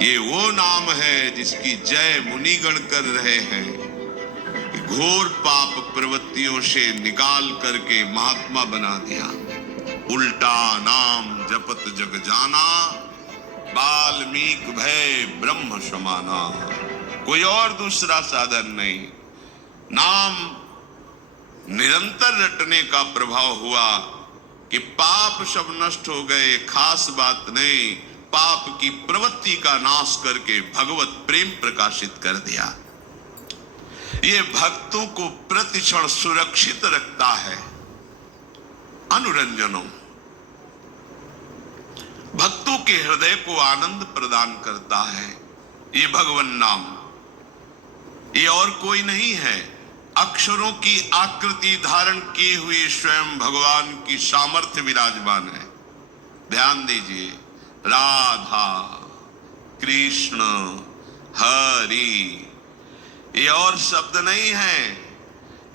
ये वो नाम है जिसकी जय मुनिगण कर रहे हैं। घोर पाप प्रवृत्तियों से निकाल करके महात्मा बना दिया। उल्टा नाम जपत जग जाना, वाल्मीक भय ब्रह्म समाना। कोई और दूसरा साधन नहीं। नाम निरंतर रटने का प्रभाव हुआ कि पाप सब नष्ट हो गए। खास बात नहीं, पाप की प्रवृत्ति का नाश करके भगवत प्रेम प्रकाशित कर दिया। ये भक्तों को प्रतिक्षण सुरक्षित रखता है। अनुरंजनों, भक्तों के हृदय को आनंद प्रदान करता है ये भगवन नाम। ये और कोई नहीं है। अक्षरों की आकृति धारण किए हुए स्वयं भगवान की सामर्थ्य विराजमान है। ध्यान दीजिए, राधा कृष्ण हरि, ये और शब्द नहीं है।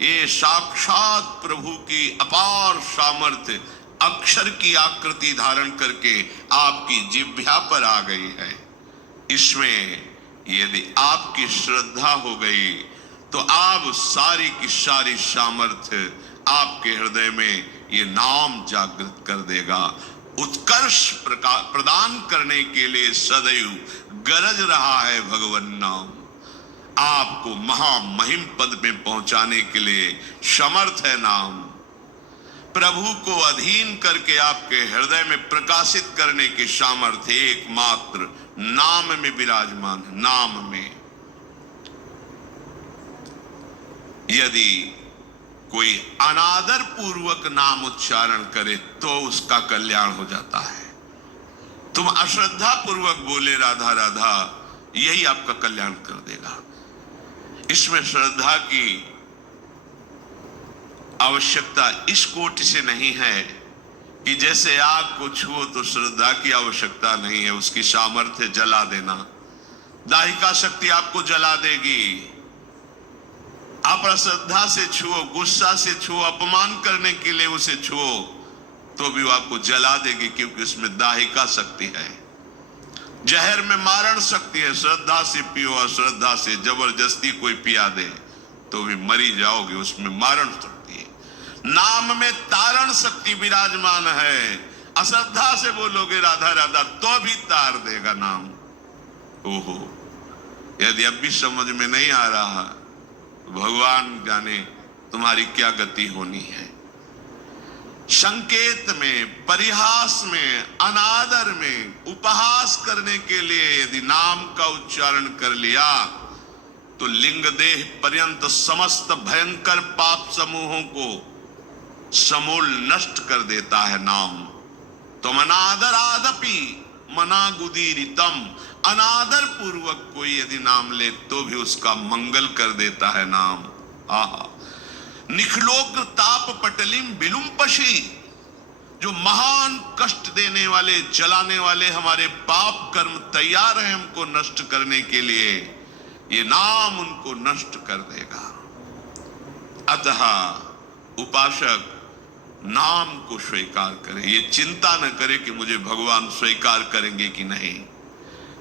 ये साक्षात प्रभु की अपार सामर्थ्य अक्षर की आकृति धारण करके आपकी जिह्वा पर आ गई है। इसमें यदि आपकी श्रद्धा हो गई तो आप सारी की सारी सामर्थ्य आपके हृदय में ये नाम जागृत कर देगा। उत्कर्ष प्रदान करने के लिए सदैव गरज रहा है भगवन नाम। आपको महामहिम पद में पहुंचाने के लिए समर्थ है नाम। प्रभु को अधीन करके आपके हृदय में प्रकाशित करने की सामर्थ्य एकमात्र नाम में विराजमान है। नाम में यदि कोई अनादर पूर्वक नाम उच्चारण करे तो उसका कल्याण हो जाता है। तुम अश्रद्धा पूर्वक बोले राधा राधा, यही आपका कल्याण कर देगा। इसमें श्रद्धा की आवश्यकता इस कोटि से नहीं है कि जैसे आग को छुओ तो श्रद्धा की आवश्यकता नहीं है, उसकी सामर्थ्य जला देना। दाहिका शक्ति आपको जला देगी। आप अश्रद्धा से छुओ, गुस्सा से छुओ, अपमान करने के लिए उसे छुओ तो भी वो आपको जला देगी, क्योंकि उसमें दाहिका शक्ति है। जहर में मारण शक्ति है। श्रद्धा से पियो, अश्रद्धा से जबरदस्ती कोई पिया दे तो भी मरी जाओगे, उसमें मारण शक्ति है। नाम में तारण शक्ति विराजमान है। अश्रद्धा से बोलोगे राधा राधा तो भी तार देगा नाम। ओहो, यदि अब भी समझ में नहीं आ रहा, भगवान जाने तुम्हारी क्या गति होनी है। संकेत में, परिहास में, अनादर में, उपहास करने के लिए यदि नाम का उच्चारण कर लिया तो लिंग देह पर्यंत समस्त भयंकर पाप समूहों को समूल नष्ट कर देता है नाम। तो अनादर आदपि मना गुदीरितम, अनादर पूर्वक कोई यदि नाम ले तो भी उसका मंगल कर देता है नाम। आहा, निखलोक ताप पटलिम विलुम्पशी, जो महान कष्ट देने वाले, जलाने वाले हमारे पाप कर्म तैयार हैं हमको नष्ट करने के लिए, ये नाम उनको नष्ट कर देगा। अतः उपासक नाम को स्वीकार करे, ये चिंता न करे कि मुझे भगवान स्वीकार करेंगे कि नहीं।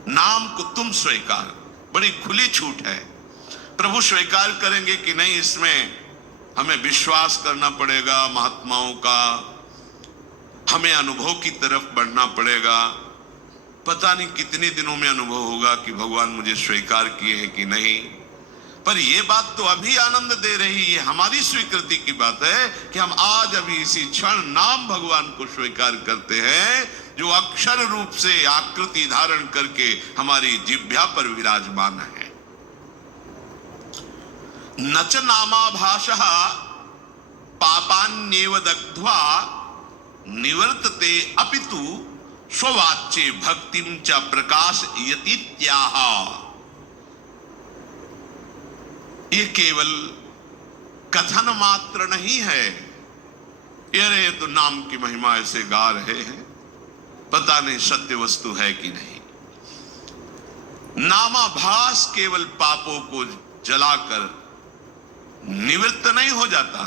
नाम को तुम स्वीकार, बड़ी खुली छूट है। प्रभु स्वीकार करेंगे कि नहीं, इसमें हमें विश्वास करना पड़ेगा महात्माओं का, हमें अनुभव की तरफ बढ़ना पड़ेगा। पता नहीं कितने दिनों में अनुभव होगा कि भगवान मुझे स्वीकार किए हैं कि नहीं। पर यह बात तो अभी आनंद दे रही है, हमारी स्वीकृति की बात है कि हम आज अभी इसी क्षण नाम भगवान को स्वीकार करते हैं, जो अक्षर रूप से आकृति धारण करके हमारी जिह्वा पर विराजमान है। नच नामाभासः पापान्येव दग्ध्वा निवर्तते अपितु स्ववाच्ये भक्तिं च प्रकाशयतीत्याह। ये केवल कथन मात्र नहीं है। ये तो नाम की महिमा ऐसे गा रहे हैं, पता नहीं सत्य वस्तु है कि नहीं। नामाभास केवल पापों को जलाकर निवृत्त नहीं हो जाता,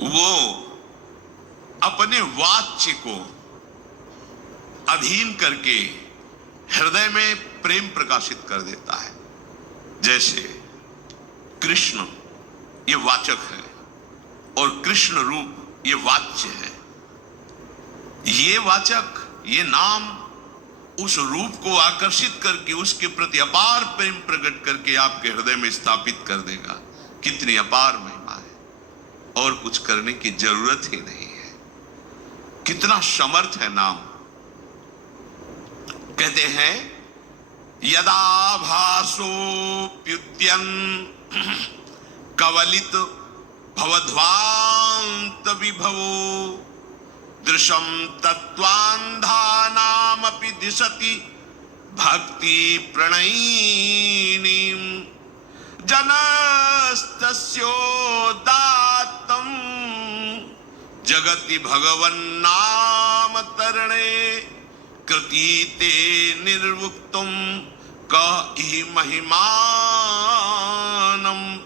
वो अपने वाच्य को अधीन करके हृदय में प्रेम प्रकाशित कर देता है। जैसे कृष्ण ये वाचक है और कृष्ण रूप ये वाच्य है। ये वाचक, ये नाम उस रूप को आकर्षित करके उसके प्रति अपार प्रेम प्रकट करके आपके हृदय में स्थापित कर देगा। कितनी अपार महिमा है और कुछ करने की जरूरत ही नहीं है। कितना समर्थ है नाम। कहते हैं यदा भासोप्युद्यन कवलित भवध्वांत विभवो दृशम तत्त्वान्धानामपि दिशति भक्ति प्रणयिनीं जनस्तस्योदात्तं जगति भगवन्नाम तरणे कृतीते निर्वुक्तुम कहि महिमानं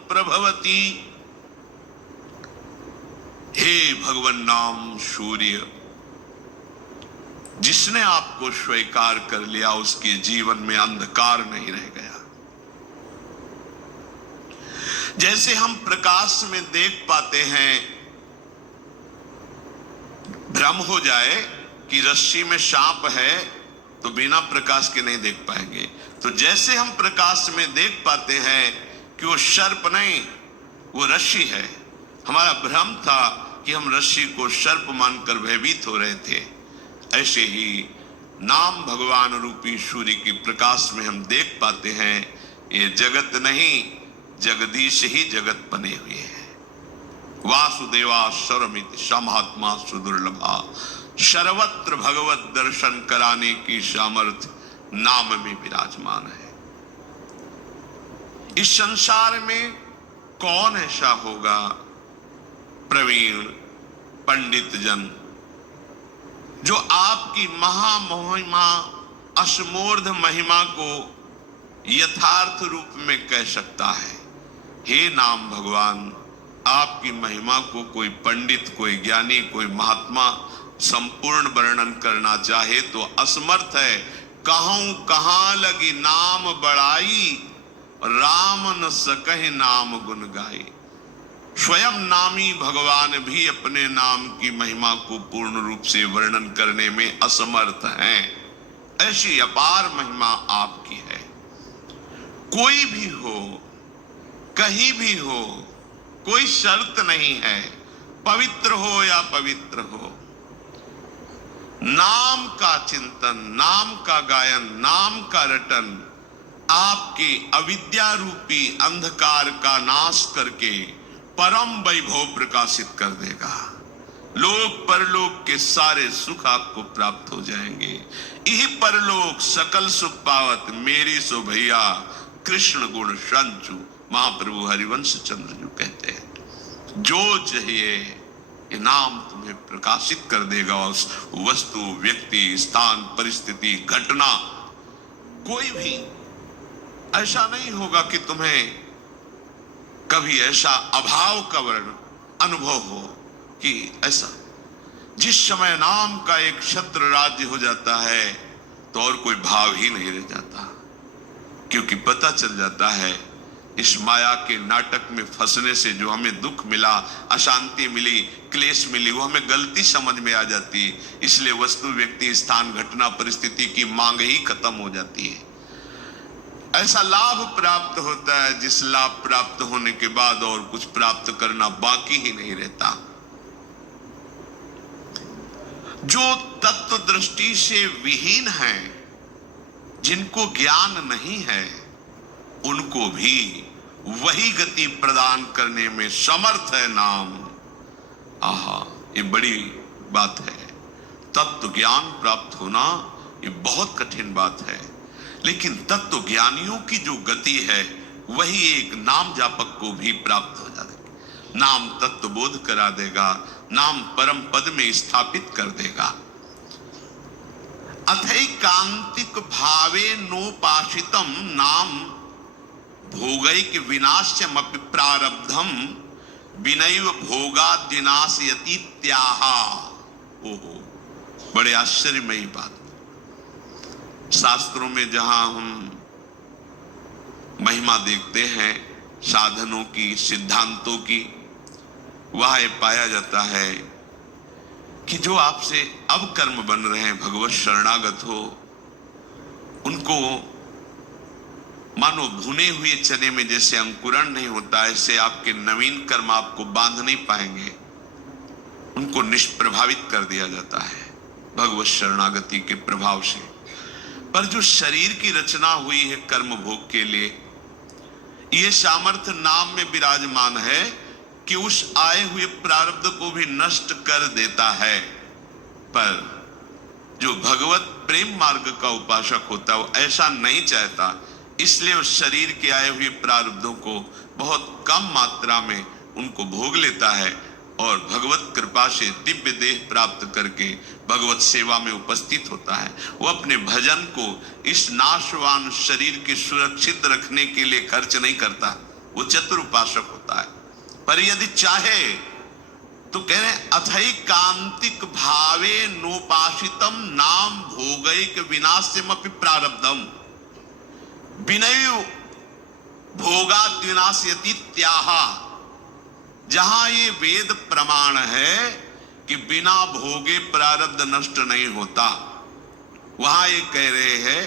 प्रभवति। हे भगवन नाम सूर्य, जिसने आपको स्वीकार कर लिया उसके जीवन में अंधकार नहीं रह गया। जैसे हम प्रकाश में देख पाते हैं, भ्रम हो जाए कि रस्सी में सांप है तो बिना प्रकाश के नहीं देख पाएंगे। तो जैसे हम प्रकाश में देख पाते हैं कि वो सर्प नहीं, वो रस्सी है। हमारा भ्रम था कि हम रस्सी को सर्प मानकर भयभीत हो रहे थे। ऐसे ही नाम भगवान रूपी सूर्य के प्रकाश में हम देख पाते हैं ये जगत नहीं, जगदीश ही जगत बने हुए हैं। वासुदेवा सर्वमिति समहात्मा सुदुर्लभा, सर्वत्र भगवत दर्शन कराने की सामर्थ्य नाम में विराजमान है। इस संसार में कौन ऐसा होगा प्रवीण पंडित जन जो आपकी महामहिमा असमोर्ध महिमा को यथार्थ रूप में कह सकता है। हे नाम भगवान, आपकी महिमा को कोई पंडित, कोई ज्ञानी, कोई महात्मा संपूर्ण वर्णन करना चाहे तो असमर्थ है। कहूं कहां लगी नाम बड़ाई, राम न सकहि नाम गुण गाई। स्वयं नामी भगवान भी अपने नाम की महिमा को पूर्ण रूप से वर्णन करने में असमर्थ हैं। ऐसी अपार महिमा आपकी है। कोई भी हो, कहीं भी हो, कोई शर्त नहीं है, पवित्र हो या पवित्र हो। नाम का चिंतन, नाम का गायन, नाम का रटन आपके अविद्या रूपी अंधकार का नाश करके परम वैभव प्रकाशित कर देगा। लोक परलोक के सारे सुख आपको प्राप्त हो जाएंगे। यही परलोक सकल सुख पावत मेरी सो भैया कृष्ण गुण संचु, महाप्रभु हरिवंश चंद्र जी कहते हैं। जो चाहिए ये नाम तुम्हें प्रकाशित कर देगा। उस वस्तु, व्यक्ति, स्थान, परिस्थिति, घटना, कोई भी ऐसा नहीं होगा कि तुम्हें कभी ऐसा अभाव का वर्ण अनुभव हो कि ऐसा। जिस समय नाम का एक छत्र राज्य हो जाता है तो और कोई भाव ही नहीं रह जाता, क्योंकि पता चल जाता है इस माया के नाटक में फंसने से जो हमें दुख मिला, अशांति मिली, क्लेश मिली, वो हमें गलती समझ में आ जाती है। इसलिए वस्तु, व्यक्ति, स्थान, घटना, परिस्थिति की मांग ही खत्म हो जाती है। ऐसा लाभ प्राप्त होता है जिस लाभ प्राप्त होने के बाद और कुछ प्राप्त करना बाकी ही नहीं रहता। जो तत्व दृष्टि से विहीन है, जिनको ज्ञान नहीं है, उनको भी वही गति प्रदान करने में समर्थ है नाम। आहा, ये बड़ी बात है। तत्व ज्ञान प्राप्त होना ये बहुत कठिन बात है, लेकिन तत्व ज्ञानियों की जो गति है वही एक नाम जापक को भी प्राप्त हो जाएगी। नाम तत्व बोध करा देगा, नाम परम पद में स्थापित कर देगा। अथैकांतिक भावे नोपाशितम नाम भोगैक विनाश्यमपि प्रारब्धम विनैव भोगाद्विनाशयतीत्याह। ओहो, बड़े आश्चर्यमयी बात। शास्त्रों में जहां हम महिमा देखते हैं साधनों की, सिद्धांतों की, वह ये पाया जाता है कि जो आपसे अब कर्म बन रहे हैं भगवत शरणागत हो, उनको मानो भुने हुए चने में जैसे अंकुरण नहीं होता, ऐसे आपके नवीन कर्म आपको बांध नहीं पाएंगे, उनको निष्प्रभावित कर दिया जाता है भगवत शरणागति के प्रभाव से। पर जो शरीर की रचना हुई है कर्म भोग के लिए, यह सामर्थ्य नाम में विराजमान है कि उस आए हुए प्रारब्ध को भी नष्ट कर देता है। पर जो भगवत प्रेम मार्ग का उपासक होता है वो ऐसा नहीं चाहता, इसलिए उस शरीर के आए हुए प्रारब्धों को बहुत कम मात्रा में उनको भोग लेता है और भगवत कृपा से दिव्य देह प्राप्त करके भगवत सेवा में उपस्थित होता है। वो अपने भजन को इस नाशवान शरीर के सुरक्षित रखने के लिए खर्च नहीं करता, वो चतुर उपासक होता है। पर यदि चाहे तो कह रहे अथैकांतिक भावे नोपासितम नाम भोगैक विनाश्यमपि प्रारब्धम विनय भोगात् विनाश्यति त्याहा। जहां ये वेद प्रमाण है कि बिना भोगे प्रारब्ध नष्ट नहीं होता, वहां ये कह रहे हैं,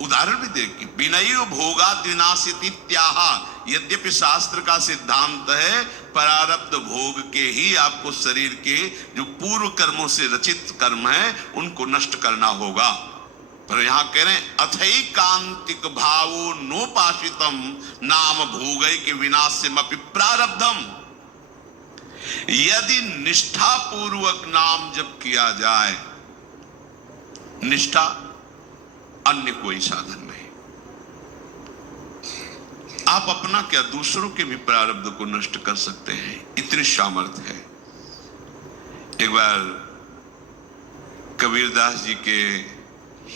उदाहरण भी देखिए, विनय भोगात् विनाश्यति त्याहा। यद्यपि शास्त्र का सिद्धांत है प्रारब्ध भोग के ही आपको शरीर के जो पूर्व कर्मों से रचित कर्म है उनको नष्ट करना होगा, पर यहां कह रहे हैं अथैकांतिक भावो नोपासितम नाम भोगैक विनाश्यमपि प्रारब्धम। यदि निष्ठा पूर्वक नाम जप किया जाए, निष्ठा अन्य कोई साधन नहीं, आप अपना क्या दूसरों के भी प्रारब्ध को नष्ट कर सकते हैं, इतनी सामर्थ्य है। एक बार कबीरदास जी के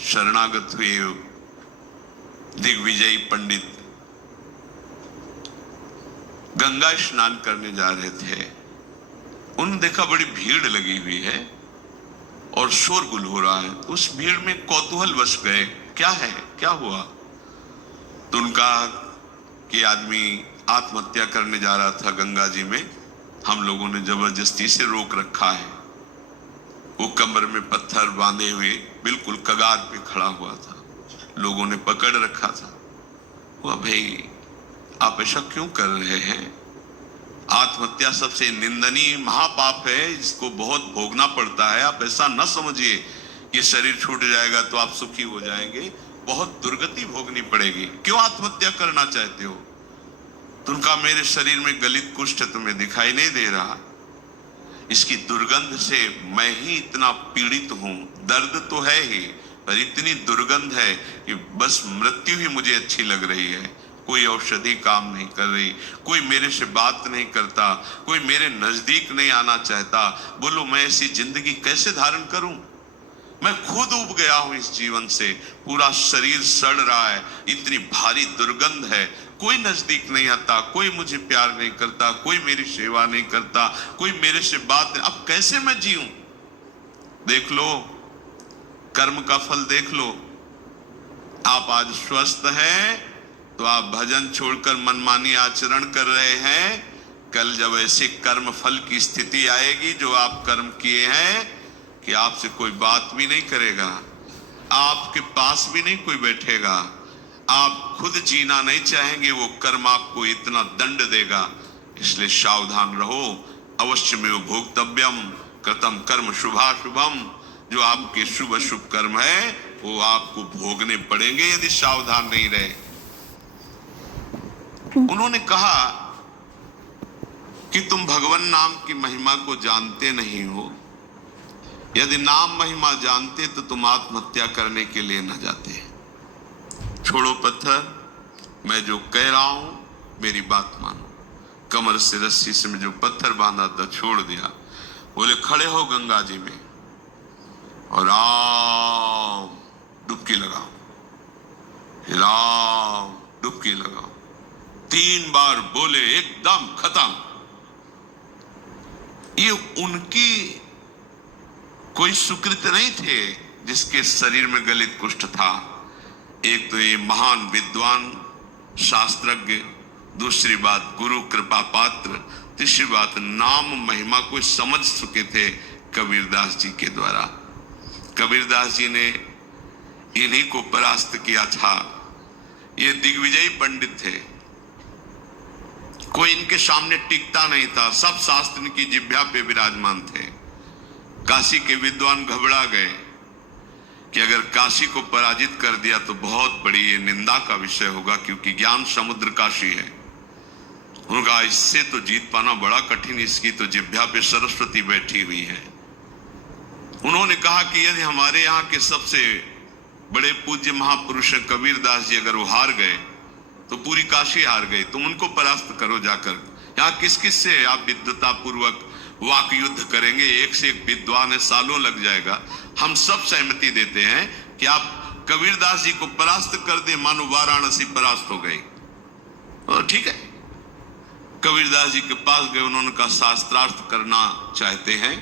शरणागत हुए दिग्विजयी पंडित गंगा स्नान करने जा रहे थे। उन्होंने देखा बड़ी भीड़ लगी हुई है और शोरगुल हो रहा है। उस भीड़ में कौतूहल वश गए, क्या है, क्या हुआ? तो उनका कि आदमी आत्महत्या करने जा रहा था गंगा जी में, हम लोगों ने जबरदस्ती से रोक रखा है। वो कमर में पत्थर बांधे हुए बिल्कुल कगार पे खड़ा हुआ था, लोगों ने पकड़ रखा था। वो भाई आप ऐसा क्यों कर रहे हैं? आत्महत्या सबसे निंदनीय महापाप है, इसको बहुत भोगना पड़ता है। आप ऐसा न समझिए कि शरीर छूट जाएगा तो आप सुखी हो जाएंगे, बहुत दुर्गति भोगनी पड़ेगी। क्यों आत्महत्या करना चाहते हो? तो उनका मेरे शरीर में गलित कुष्ठ तुम्हें दिखाई नहीं दे रहा, इसकी दुर्गंध से मैं ही इतना पीड़ित हूं। दर्द तो है ही, पर इतनी दुर्गंध है कि बस मृत्यु ही मुझे अच्छी लग रही है। कोई औषधि काम नहीं कर रही, कोई मेरे से बात नहीं करता, कोई मेरे नजदीक नहीं आना चाहता। बोलो मैं ऐसी जिंदगी कैसे धारण करूं? मैं खुद उब गया हूं इस जीवन से, पूरा शरीर सड़ रहा है, इतनी भारी दुर्गंध है, कोई नजदीक नहीं आता, कोई मुझे प्यार नहीं करता, कोई मेरी सेवा नहीं करता, कोई मेरे से बात नहीं। अब कैसे मैं जीऊं? देख लो कर्म का फल, देख लो। आप आज स्वस्थ हैं तो आप भजन छोड़कर मनमानी आचरण कर रहे हैं। कल जब ऐसे कर्म फल की स्थिति आएगी जो आप कर्म किए हैं कि आपसे कोई बात भी नहीं करेगा, आपके पास भी नहीं कोई बैठेगा, आप खुद जीना नहीं चाहेंगे, वो कर्म आपको इतना दंड देगा। इसलिए सावधान रहो। अवश्य में वो भोक्तव्यम कृतम कर्म शुभाशुभम। जो आपके शुभ अशुभ कर्म है वो आपको भोगने पड़ेंगे यदि सावधान नहीं रहे। उन्होंने कहा कि तुम भगवान नाम की महिमा को जानते नहीं हो। यदि नाम महिमा जानते तो तुम आत्महत्या करने के लिए न जाते। छोड़ो पत्थर, मैं जो कह रहा हूं मेरी बात मानो। कमर से रस्सी से मैं जो पत्थर बांधा था छोड़ दिया। बोले खड़े हो गंगा जी में और आओ डुबकी लगाओ, हिलाओ डुबकी लगाओ। 3 बार बोले, एकदम खत्म। ये उनकी कोई सुकृत नहीं थे जिसके शरीर में गलित कुष्ठ था। एक तो ये महान विद्वान शास्त्रज्ञ, दूसरी बात गुरु कृपा पात्र, तीसरी बात नाम महिमा को समझ चुके थे कबीरदास जी के द्वारा। कबीरदास जी ने इन्हीं को परास्त किया था। ये दिग्विजयी पंडित थे, कोई इनके सामने टिकता नहीं था, सब शास्त्र इनकी जिह्वा पे विराजमान थे। काशी के विद्वान घबरा गए कि अगर काशी को पराजित कर दिया तो बहुत बड़ी ये निंदा का विषय होगा, क्योंकि ज्ञान समुद्र काशी है। उनका इससे तो जीत पाना बड़ा कठिन, इसकी तो जिह्वा पे सरस्वती बैठी हुई है। उन्होंने कहा कि यदि हमारे यहाँ के सबसे बड़े पूज्य महापुरुष कबीरदास जी अगर वो हार गए तो पूरी काशी हार गई, तुम उनको परास्त करो जाकर। यहाँ किस किस से आप विद्वता पूर्वक वाक युद्ध करेंगे, एक से एक विद्वान है, सालों लग जाएगा। हम सब सहमति देते हैं कि आप कबीरदास जी को परास्त कर दे, मानो वाराणसी परास्त हो गई। और ठीक है, कबीरदास जी के पास गए, उन्होंने कहा शास्त्रार्थ करना चाहते हैं